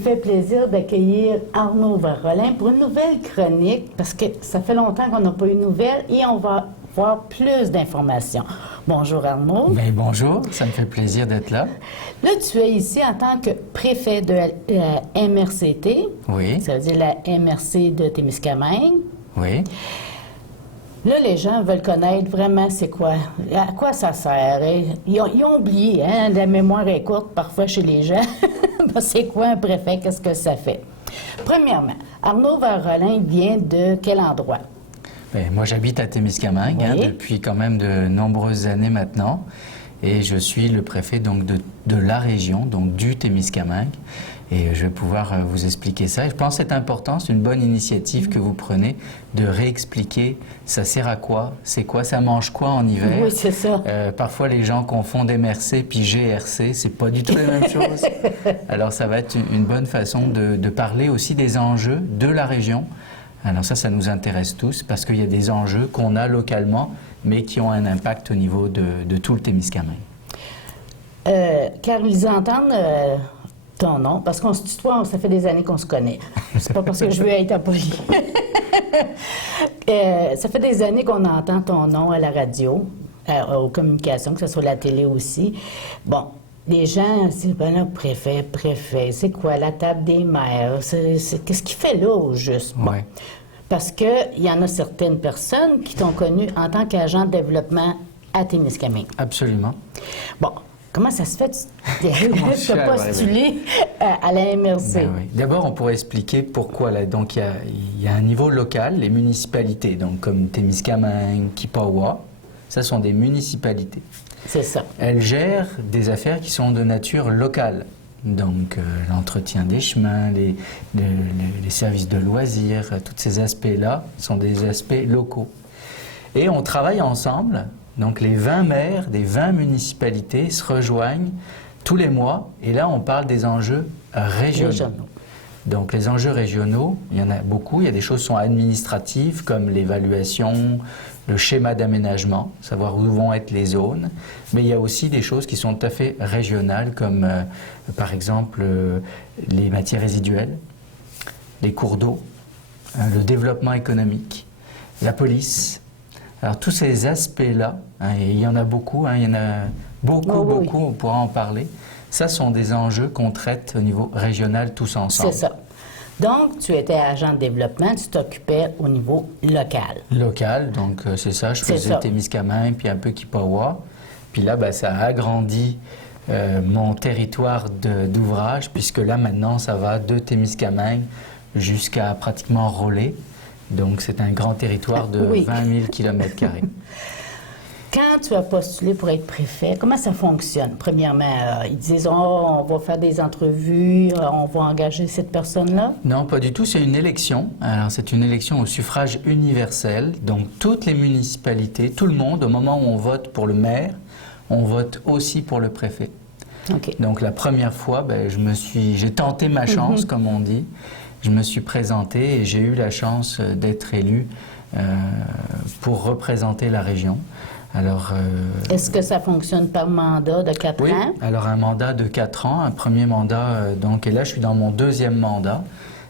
fait plaisir d'accueillir Arnaud Varolin pour une nouvelle chronique, parce que ça fait longtemps qu'on n'a pas eu de nouvelles et on va voir plus d'informations. Bonjour Arnaud. Bien, bonjour, ça me fait plaisir d'être là. Là, tu es ici en tant que préfet de la MRCT. Oui. Ça veut dire la MRC de Témiscamingue. Oui. Là, les gens veulent connaître vraiment c'est quoi, à quoi ça sert. Et ils ont oublié, hein, la mémoire est courte parfois chez les gens. C'est quoi un préfet, qu'est-ce que ça fait? Premièrement, Arnaud Varolin vient de quel endroit? Bien, moi, j'habite à Témiscamingue Oui. depuis quand même de nombreuses années maintenant. Et je suis le préfet donc, de la région, donc du Témiscamingue. Et je vais pouvoir vous expliquer ça. Et je pense que c'est important, c'est une bonne initiative que vous prenez de réexpliquer ça sert à quoi, c'est quoi, ça mange quoi en hiver. Oui, c'est ça. Parfois, les gens confondent MRC puis GRC, c'est pas du tout la même chose. Alors, ça va être une bonne façon de parler aussi des enjeux de la région. Alors ça nous intéresse tous parce qu'il y a des enjeux qu'on a localement, mais qui ont un impact au niveau de tout le Témiscamingue. Car ils entendent ton nom, parce qu'on se tutoie, ça fait des années qu'on se connaît. C'est pas parce que je veux être impoli. Ça fait des années qu'on entend ton nom à la radio, aux communications, que ce soit la télé aussi. Bon, les gens disent, ben là, préfet, c'est quoi la table des maires? Qu'est-ce qu'il fait là, au juste? Bon. Ouais. Parce qu'il y en a certaines personnes qui t'ont connu en tant qu'agent de développement à Témiscamingue. Absolument. Bon, comment ça se fait tu as postulé à la MRC? Ben oui. D'abord, on pourrait expliquer pourquoi. Là. Donc, il y a un niveau local, les municipalités, donc comme Témiscamingue, Kipawa, ça sont des municipalités. C'est ça. Elles gèrent des affaires qui sont de nature locale. Donc, l'entretien des chemins, les services de loisirs, tous ces aspects-là sont des aspects locaux. Et on travaille ensemble, donc les 20 maires des 20 municipalités se rejoignent tous les mois, et là, on parle des enjeux régionaux. Donc, les enjeux régionaux, il y en a beaucoup. Il y a des choses qui sont administratives, comme l'évaluation, le schéma d'aménagement, savoir où vont être les zones. Mais il y a aussi des choses qui sont tout à fait régionales, comme par exemple les matières résiduelles, les cours d'eau, le développement économique, la police. Alors tous ces aspects-là, et il y en a beaucoup, il y en a beaucoup, on pourra en parler. Ça sont des enjeux qu'on traite au niveau régional tous ensemble. C'est ça. Donc, tu étais agent de développement, tu t'occupais au niveau local. Local, donc c'est ça, je faisais Témiscamingue, puis un peu Kipawa. Puis là, ben, ça a agrandi mon territoire d'ouvrage, puisque là, maintenant, ça va de Témiscamingue jusqu'à pratiquement Rollet. Donc, c'est un grand territoire de 20 000 km². Quand tu as postulé pour être préfet, comment ça fonctionne? Premièrement, ils disent « on va faire des entrevues, on va engager cette personne-là ». Non, pas du tout. C'est une élection. Alors, c'est une élection au suffrage universel. Donc, toutes les municipalités, tout le monde, au moment où on vote pour le maire, on vote aussi pour le préfet. Okay. Donc, la première fois, ben, j'ai tenté ma chance, comme on dit. Je me suis présenté et j'ai eu la chance d'être élu pour représenter la région. Alors, est-ce que ça fonctionne par mandat de 4 ans? Oui, alors un mandat de 4 ans, un premier mandat, donc, et là je suis dans mon deuxième mandat.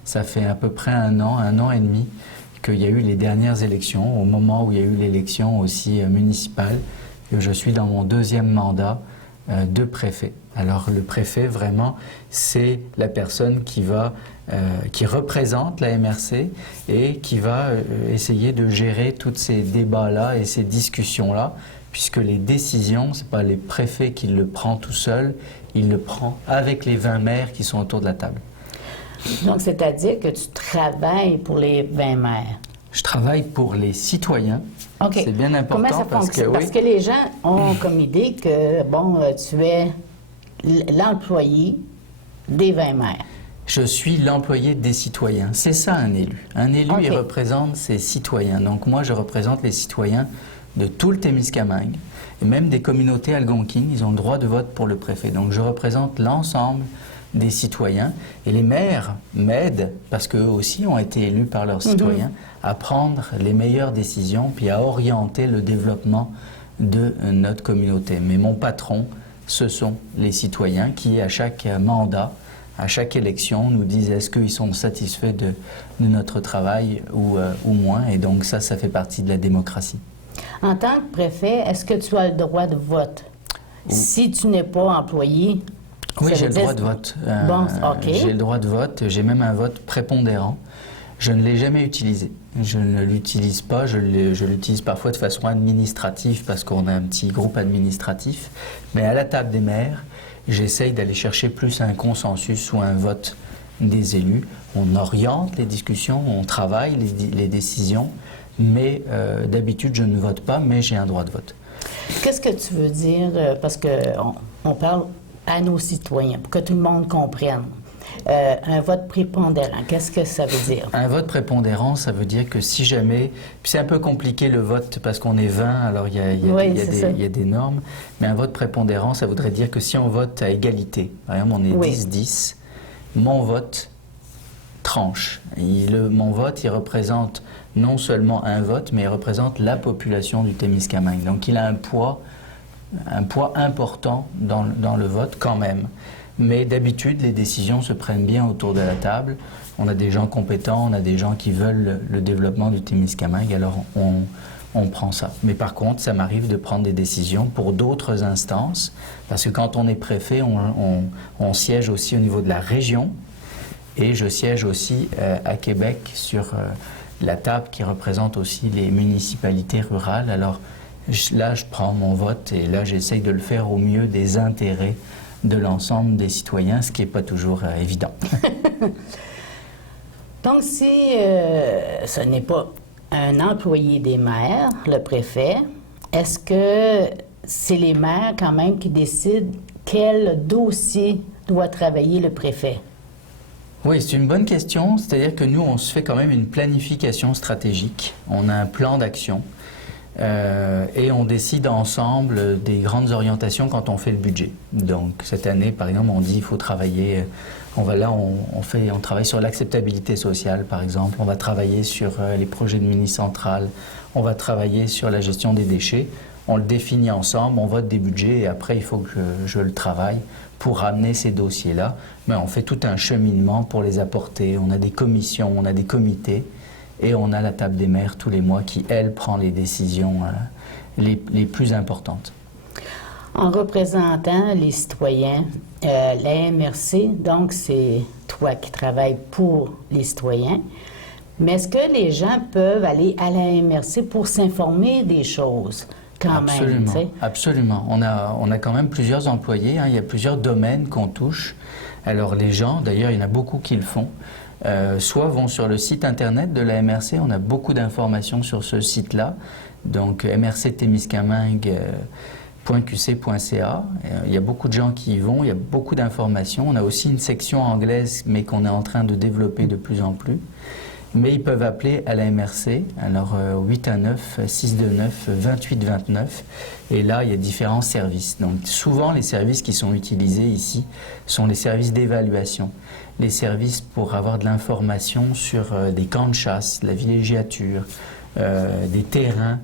Ça fait à peu près un an et demi qu'il y a eu les dernières élections, au moment où il y a eu l'élection aussi municipale, que je suis dans mon deuxième mandat de préfet. Alors le préfet, vraiment, c'est la personne qui représente la MRC et qui va essayer de gérer tous ces débats-là et ces discussions-là, puisque les décisions, ce n'est pas les préfets qui le prend tout seul, il le prend avec les 20 maires qui sont autour de la table. Donc, c'est-à-dire que tu travailles pour les 20 maires? Je travaille pour les citoyens. Okay. C'est bien important. Comment ça fonctionne? Parce que les gens ont comme idée que, bon, tu es l'employé des 20 maires. Je suis l'employé des citoyens. C'est ça un élu. Un élu, il représente ses citoyens. Donc moi, je représente les citoyens de tout le Témiscamingue et même des communautés algonquines. Ils ont le droit de vote pour le préfet. Donc je représente l'ensemble des citoyens. Et les maires m'aident, parce qu'eux aussi ont été élus par leurs citoyens, à prendre les meilleures décisions puis à orienter le développement de notre communauté. Mais mon patron, ce sont les citoyens qui, à chaque mandat, à chaque élection, nous disent est-ce qu'ils sont satisfaits de notre travail ou moins. Et donc ça fait partie de la démocratie. En tant que préfet, est-ce que tu as le droit de vote? Si tu n'es pas employé... Oui, j'ai le droit de vote. Bon, OK. J'ai le droit de vote. J'ai même un vote prépondérant. Je ne l'ai jamais utilisé. Je ne l'utilise pas. Je l'utilise parfois de façon administrative parce qu'on a un petit groupe administratif. Mais à la table des maires, j'essaye d'aller chercher plus un consensus ou un vote des élus. On oriente les discussions, on travaille les décisions. Mais d'habitude, je ne vote pas, mais j'ai un droit de vote. Qu'est-ce que tu veux dire? Parce qu'on parle à nos citoyens, pour que tout le monde comprenne. Un vote prépondérant, qu'est-ce que ça veut dire? Un vote prépondérant, ça veut dire que si jamais... Puis c'est un peu compliqué le vote parce qu'on est 20, alors il y a des normes. Mais un vote prépondérant, ça voudrait dire que si on vote à égalité, par exemple on est 10-10, mon vote tranche. Mon vote, il représente non seulement un vote, mais il représente la population du Témiscamingue. Donc il a un poids important dans le vote quand même. Mais d'habitude, les décisions se prennent bien autour de la table. On a des gens compétents, on a des gens qui veulent le développement du Témiscamingue, alors on prend ça. Mais par contre, ça m'arrive de prendre des décisions pour d'autres instances, parce que quand on est préfet, on siège aussi au niveau de la région, et je siège aussi à Québec sur la table qui représente aussi les municipalités rurales. Alors là, je prends mon vote et là, j'essaye de le faire au mieux des intérêts de l'ensemble des citoyens, ce qui n'est pas toujours évident. Donc, si ce n'est pas un employé des maires, le préfet, est-ce que c'est les maires quand même qui décident quel dossier doit travailler le préfet? Oui, c'est une bonne question. C'est-à-dire que nous, on se fait quand même une planification stratégique. On a un plan d'action et on décide ensemble des grandes orientations quand on fait le budget. Donc, cette année, par exemple, on dit qu'il faut travailler... On travaille sur l'acceptabilité sociale, par exemple. On va travailler sur les projets de mini-centrales. On va travailler sur la gestion des déchets. On le définit ensemble, on vote des budgets et après, il faut que je le travaille pour ramener ces dossiers-là. Mais on fait tout un cheminement pour les apporter. On a des commissions, on a des comités et on a la table des maires tous les mois qui, elle, prend les décisions les plus importantes. En représentant les citoyens, la MRC, donc c'est toi qui travailles pour les citoyens, mais est-ce que les gens peuvent aller à la MRC pour s'informer des choses quand même? Absolument. On a quand même plusieurs employés, hein, il y a plusieurs domaines qu'on touche. Alors les gens, d'ailleurs, il y en a beaucoup qui le font, soit vont sur le site internet de la MRC, on a beaucoup d'informations sur ce site-là, donc mrctémiscamingue.qc.ca. Il y a beaucoup de gens qui y vont, il y a beaucoup d'informations. On a aussi une section anglaise, mais qu'on est en train de développer de plus en plus. Mais ils peuvent appeler à la MRC, alors 819-629-2829. Et là, il y a différents services. Donc souvent, les services qui sont utilisés ici sont les services d'évaluation. Les services pour avoir de l'information sur des camps de chasse, la villégiature, des terrains.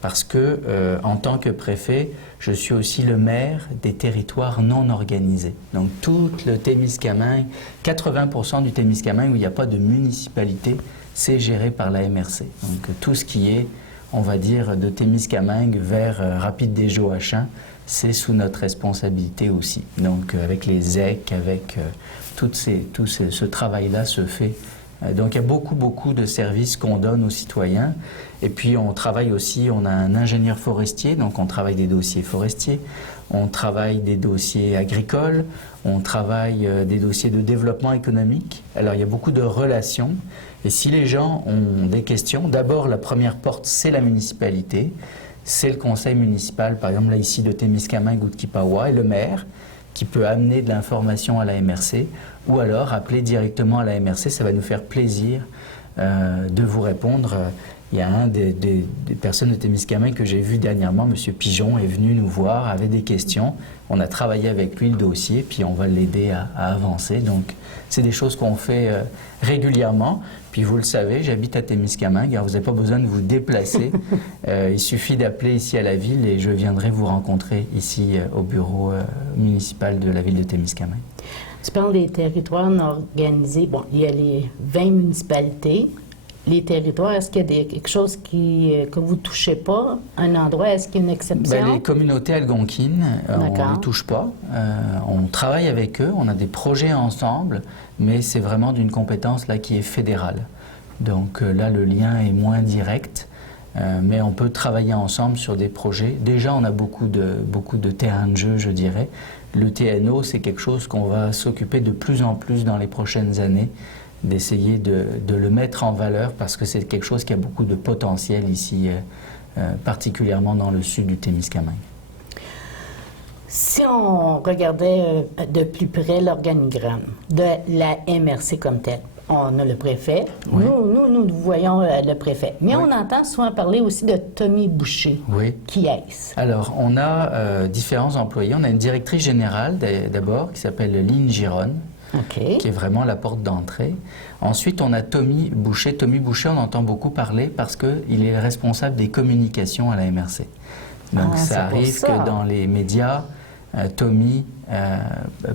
Parce que, en tant que préfet, je suis aussi le maire des territoires non organisés. Donc, tout le Témiscamingue, 80% du Témiscamingue où il n'y a pas de municipalité, c'est géré par la MRC. Donc, tout ce qui est, on va dire, de Témiscamingue vers Rapide-des-Joachins, c'est sous notre responsabilité aussi. Donc, avec les ZEC, avec ce travail-là se fait. Donc, il y a beaucoup de services qu'on donne aux citoyens. Et puis, on travaille aussi, on a un ingénieur forestier, donc on travaille des dossiers forestiers, on travaille des dossiers agricoles, on travaille des dossiers de développement économique. Alors, il y a beaucoup de relations. Et si les gens ont des questions, d'abord, la première porte, c'est la municipalité, c'est le conseil municipal, par exemple, là, ici, de Témiscamingue ou de Kipawa, et le maire, qui peut amener de l'information à la MRC, ou alors appeler directement à la MRC, ça va nous faire plaisir de vous répondre. Il y a un des personnes de Témiscamingue que j'ai vu dernièrement, M. Pigeon, est venu nous voir, avait des questions. On a travaillé avec lui le dossier, puis on va l'aider à avancer. Donc, c'est des choses qu'on fait régulièrement. Puis vous le savez, j'habite à Témiscamingue, alors vous n'avez pas besoin de vous déplacer. Il suffit d'appeler ici à la ville et je viendrai vous rencontrer ici au bureau municipal de la ville de Témiscamingue. Tu parles des territoires non organisés. Bon, il y a les 20 municipalités. Les territoires, est-ce qu'il y a quelque chose que vous ne touchez pas? Un endroit, est-ce qu'il y a une exception? Ben, les communautés algonquines, on ne les touche pas. On travaille avec eux, on a des projets ensemble, mais c'est vraiment d'une compétence là, qui est fédérale. Donc là, le lien est moins direct, mais on peut travailler ensemble sur des projets. Déjà, on a beaucoup de terrains de jeu, je dirais. Le TNO, c'est quelque chose qu'on va s'occuper de plus en plus dans les prochaines années, d'essayer de le mettre en valeur parce que c'est quelque chose qui a beaucoup de potentiel ici, particulièrement dans le sud du Témiscamingue. Si on regardait de plus près l'organigramme de la MRC comme telle, on a le préfet. Oui. Nous voyons le préfet. Mais Oui. on entend souvent parler aussi de Tommy Boucher. Oui. Qui est-ce? Alors, on a différents employés. On a une directrice générale d'abord qui s'appelle Lynn Gironne, OK. qui est vraiment la porte d'entrée. Ensuite, on a Tommy Boucher. Tommy Boucher, on entend beaucoup parler parce qu'il est responsable des communications à la MRC. Donc, c'est ça pour arrive ça. que dans les médias, Tommy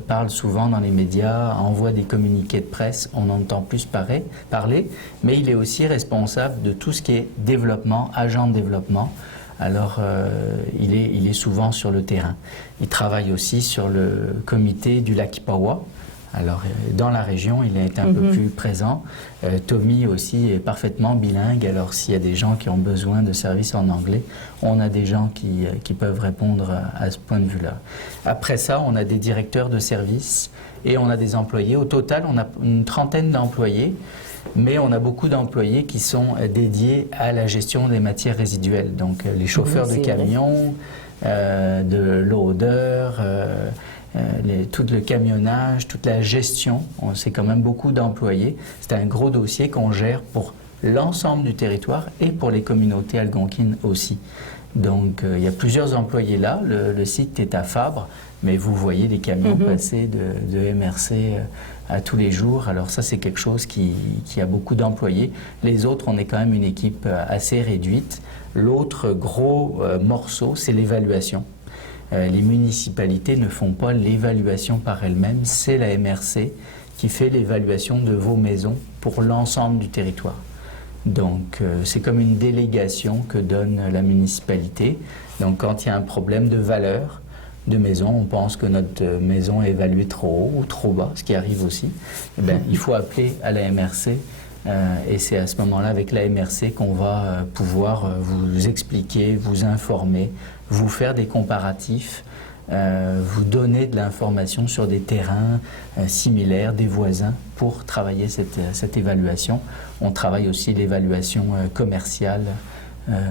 parle souvent dans les médias, envoie des communiqués de presse, on entend plus parler, mais il est aussi responsable de tout ce qui est développement, agent de développement. Alors, il est souvent sur le terrain. Il travaille aussi sur le comité du lac Ipawa. Alors, dans la région, il est un peu plus présent. Tommy aussi est parfaitement bilingue. Alors, s'il y a des gens qui ont besoin de services en anglais, on a des gens qui peuvent répondre à ce point de vue-là. Après ça, on a des directeurs de services et on a des employés. Au total, on a une trentaine d'employés, mais on a beaucoup d'employés qui sont dédiés à la gestion des matières résiduelles. Donc, les chauffeurs de camions, de loaders, tout le camionnage, toute la gestion, c'est quand même beaucoup d'employés. C'est un gros dossier qu'on gère pour l'ensemble du territoire et pour les communautés algonquines aussi. Donc, il y a plusieurs employés là. Le site est à Fabre, mais vous voyez des camions passer de MRC à tous les jours. Alors ça, c'est quelque chose qui a beaucoup d'employés. Les autres, on est quand même une équipe assez réduite. L'autre gros morceau, c'est l'évaluation. Les municipalités ne font pas l'évaluation par elles-mêmes, c'est la MRC qui fait l'évaluation de vos maisons pour l'ensemble du territoire. Donc, c'est comme une délégation que donne la municipalité. Donc, quand il y a un problème de valeur de maison, on pense que notre maison est évaluée trop haut ou trop bas, ce qui arrive aussi, eh bien, il faut appeler à la MRC. Et c'est à ce moment-là, avec la MRC, qu'on va pouvoir vous expliquer, vous informer, vous faire des comparatifs, vous donner de l'information sur des terrains similaires, des voisins, pour travailler cette évaluation. On travaille aussi l'évaluation commerciale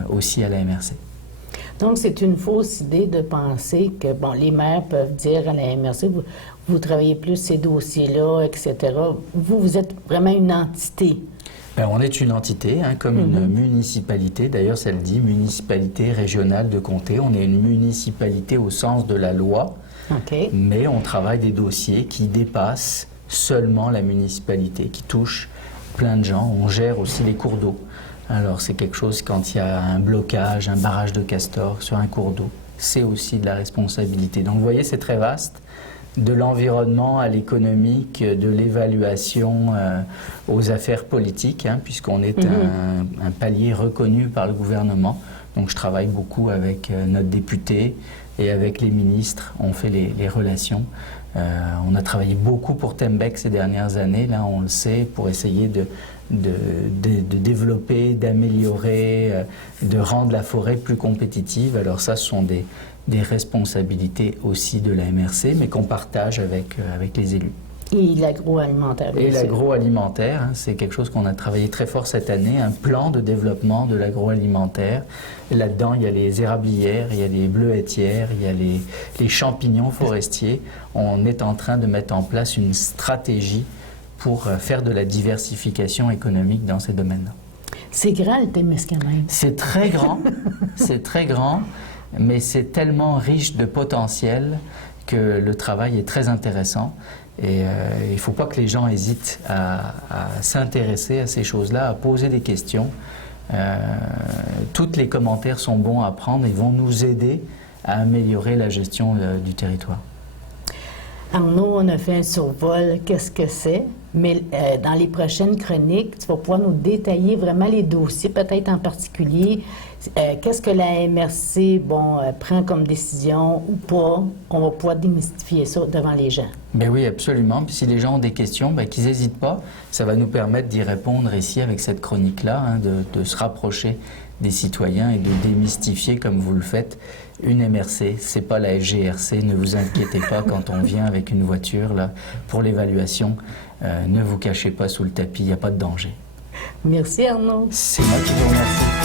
aussi à la MRC. Donc, c'est une fausse idée de penser que, bon, les maires peuvent dire à la MRC, vous travaillez plus ces dossiers-là, etc. Vous êtes vraiment une entité. Ben, on est une entité, hein, comme une municipalité. D'ailleurs, ça le dit, municipalité régionale de comté. On est une municipalité au sens de la loi, mais on travaille des dossiers qui dépassent seulement la municipalité, qui touchent plein de gens. On gère aussi les cours d'eau. Alors, c'est quelque chose, quand il y a un blocage, un barrage de castor sur un cours d'eau, c'est aussi de la responsabilité. Donc, vous voyez, c'est très vaste. De l'environnement à l'économique, de l'évaluation aux affaires politiques, hein, puisqu'on est un palier reconnu par le gouvernement. Donc, je travaille beaucoup avec notre député et avec les ministres. On fait les relations. On a travaillé beaucoup pour Tembec ces dernières années, là, on le sait, pour essayer de développer, d'améliorer, de rendre la forêt plus compétitive. Alors ça, ce sont des responsabilités aussi de la MRC, mais qu'on partage avec les élus. Et l'agroalimentaire, bien Et sûr. l'agroalimentaire, hein, c'est quelque chose qu'on a travaillé très fort cette année, un plan de développement de l'agroalimentaire. Là-dedans, il y a les érablières, il y a les bleuetières, il y a les champignons forestiers. On est en train de mettre en place une stratégie pour faire de la diversification économique dans ces domaines-là. C'est grand, le Témiscamingue. C'est très grand, c'est très grand, mais c'est tellement riche de potentiel que le travail est très intéressant. Et il ne faut pas que les gens hésitent à s'intéresser à ces choses-là, à poser des questions. Tous les commentaires sont bons à prendre et vont nous aider à améliorer la gestion du territoire. Arnaud, on a fait un survol, qu'est-ce que c'est? Mais dans les prochaines chroniques, tu vas pouvoir nous détailler vraiment les dossiers, peut-être en particulier. Qu'est-ce que la MRC prend comme décision ou pas? On va pouvoir démystifier ça devant les gens. Ben oui, absolument. Puis si les gens ont des questions, ben, qu'ils n'hésitent pas. Ça va nous permettre d'y répondre ici avec cette chronique-là, hein, de se rapprocher des citoyens et de démystifier, comme vous le faites, une MRC. C'est pas la SGRC. Ne vous inquiétez pas quand on vient avec une voiture là, pour l'évaluation. Ne vous cachez pas sous le tapis, il n'y a pas de danger. Merci Arnaud. C'est moi qui vous remercie.